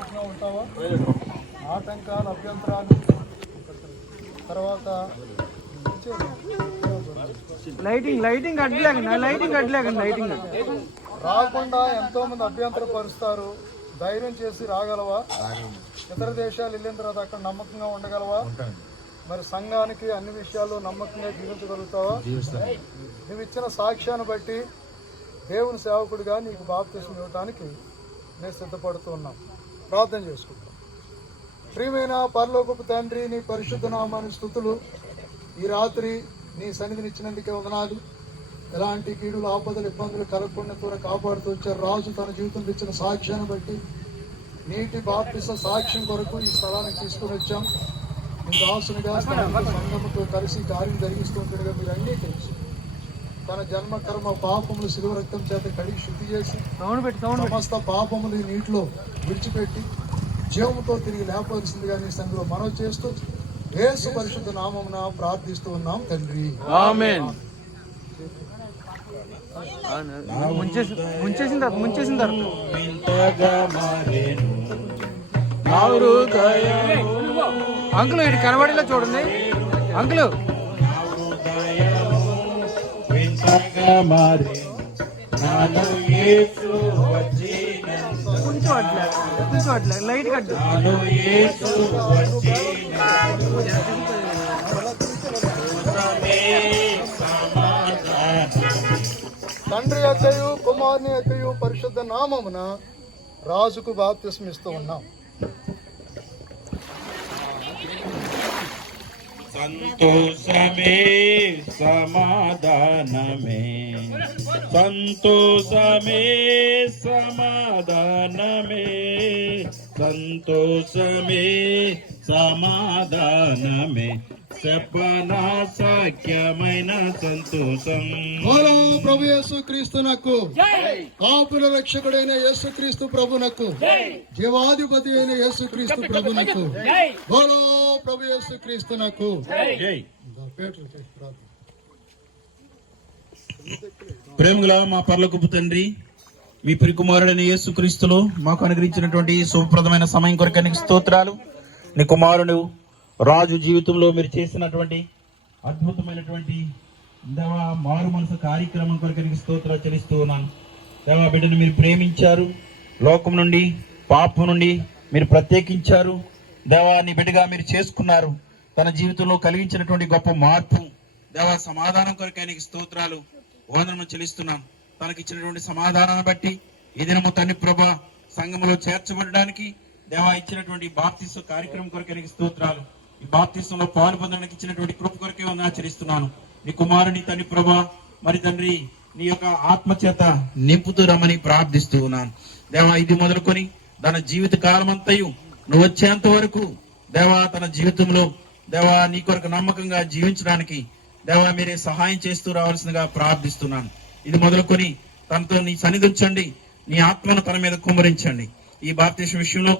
నమ్మకంగా ఉంటావా? ఆటంకాలు, అభ్యంతరాలు, తర్వాత రాకుండా ఎంతో మంది అభ్యంతర పరుస్తారు. ధైర్యం చేసి రాగలవా? ఇతర దేశాలు వెళ్ళిన తర్వాత అక్కడ నమ్మకంగా ఉండగలవా? మరి సంఘానికి అన్ని విషయాల్లో నమ్మకంగా జీవించగలుగుతావా? నువ్వు ఇచ్చిన సాక్ష్యాన్ని బట్టి దేవుని సేవకుడిగా నీకు బాప్తిసం ఇవ్వడానికి నేను సిద్ధపడుతూ ఉన్నాం. ప్రార్థన చేసుకుంటాం. ప్రియమైన పరలోకపు తండ్రి, నీ పరిశుద్ధ నామానికి స్తుతులు. ఈ రాత్రి నీ సన్నిధినిచ్చినందుకే వందనాలు. ఎలాంటి కీడులు, ఆపదలు, ఇబ్బందులు కలగకుండా కూడా కాపాడుతూ వచ్చారు. రాజు తన జీవితంలో ఇచ్చిన సాక్ష్యాన్ని బట్టి నీటి బాప్తిస సాక్ష్యం కొరకు ఈ స్థలానికి తీసుకుని వచ్చాం. మీ దాసునిగా సంఘముతో కలిసి కార్యం జరిగిస్తుండగా మీరు అన్నీ తెలుసు. తన జన్మ కర్మ పాపములు శిలువ రక్తం చేత కడిగి శుద్ధి చేసి సమస్త పాపములు నీటిలో విడిచిపెట్టి జీవముతో తిరిగి లేపవలసిందిగా నీ సంఘంలో మనవి చేస్తూ యేసు పరిశుద్ధ నామమున ప్రార్థిస్తూ ఉన్నాం తండ్రి. ఆమేన్. అంకుల్ ఇటు కనబడిలా చూడండి. అంకుల్ కొంచెం అట్లా లైట్ కట్టు. తండ్రి యొక్కయు కుమారుని యొక్కయు పరిశుద్ధ నామమున రాజుకు బాప్తిస్మం ఇస్తూ ఉన్నాం. సంతోషమే సమాధానమే, సంతోషమే సమాధానమే, సంతోషమే సమాధానమే, చెప్పనా సఖ్యమైన సంతోషం. ప్రభు యేసు క్రీస్తునకు, పాపుల రక్షకుడైన యేసు క్రీస్తు ప్రభునకు, జీవాధిపతి అయిన యేసు క్రీస్తు ప్రభునకు, బోలో ప్రభు యేసు క్రీస్తునకు. ప్రేమగల మా పరలోకపు తండ్రి, మీ ప్రియకుమారుడైన యేసు క్రీస్తులో మాకు అనుగ్రహించినటువంటి శుభప్రదమైన సమయం కొరకు నీకు స్తోత్రాలు. నీ కుమారుడు రాజు జీవితంలో మీరు చేసినటువంటి అద్భుతమైనటువంటి దేవా మారు మనసు కార్యక్రమం కొరకు నీకు స్తోత్రాలు చెల్లిస్తూ ఉన్నాను. దేవా బిడ్డను మీరు ప్రేమించారు, లోకం నుండి పాపం నుండి మీరు ప్రత్యేకించారు. దేవా నీ బిడ్డగా మీరు చేసుకున్నారు. తన జీవితంలో కలిగించినటువంటి గొప్ప మార్పు దేవా సమాధానం కొరకు నీకు స్తోత్రాలు వందనము చెల్లిస్తున్నాను. తనకిచ్చినటువంటి సమాధానాన్ని బట్టి ఈ దినము తండ్రి ప్రభా సంఘములో చేర్చబడడానికి దేవా ఇచ్చినటువంటి బాప్తిస్మ కార్యక్రమం కొరకు నీకు స్తోత్రాలు. ఈ బాప్తిస్మలో పాలు పొందడానికి ఇచ్చినటువంటి కృప కొరకే ఆచరిస్తున్నాను. నీ కుమారుని తండ్రి ప్రభా మరి తండ్రి నీ యొక్క ఆత్మ చేత నింపుతూ రమ్మని ప్రార్థిస్తూ ఉన్నాను. దేవా ఇది మొదలుకొని తన జీవిత కాలం అంతయు నువ్వు వచ్చేంత వరకు దేవా తన జీవితంలో దేవా నీ కొరకు నమ్మకంగా జీవించడానికి దేవా మీరే సహాయం చేస్తూ రావాల్సిందిగా ప్రార్థిస్తున్నాను. ఇది మొదలుకొని తనతో నీ సన్నిధి ఉంచండి, నీ ఆత్మను తన మీద కుమ్మరించండి. ఈ బాప్తిస్మ విషయంలో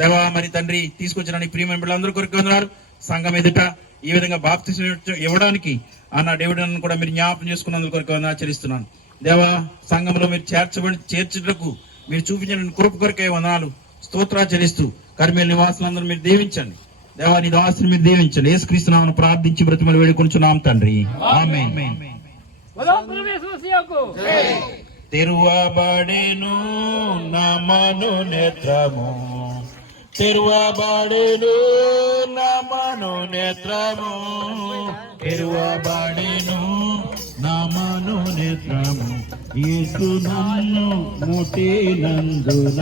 దేవా మరి తండ్రి తీసుకొచ్చిన నీ ప్రియమైన బిడ్డలందరూ కొరకు ఉన్నారు. సంఘం ఎదుట ఈ విధంగా బాప్తిస్మ ఇవ్వడానికి అన్న డేవిడ్ కూడా మీరు జ్ఞాపకం చేసుకున్నందుకు కొరకు ఆచరిస్తున్నాను. దేవా సంఘంలో మీరు చేర్చుటకు మీరు చూపించిన కృప కొరకే వందనాలు స్తోత్రాలు చెల్లిస్తూ కర్మేలు నివాసులందరూ మీరు దీవించండి. దేవా నీ దాసుని మీరు దీవించండి. యేసుక్రీస్తు నామమున ప్రార్థించి బ్రతిమలు వేడుకొనుచున్నాం తండ్రి. ఆమేన్. తెరువబడెను నా మనోనేత్రము, తెరువబడెను నా మనోనేత్రము, తెరువబడెను నా మనోనేత్రము, యేసు నన్ను ముట్టినందున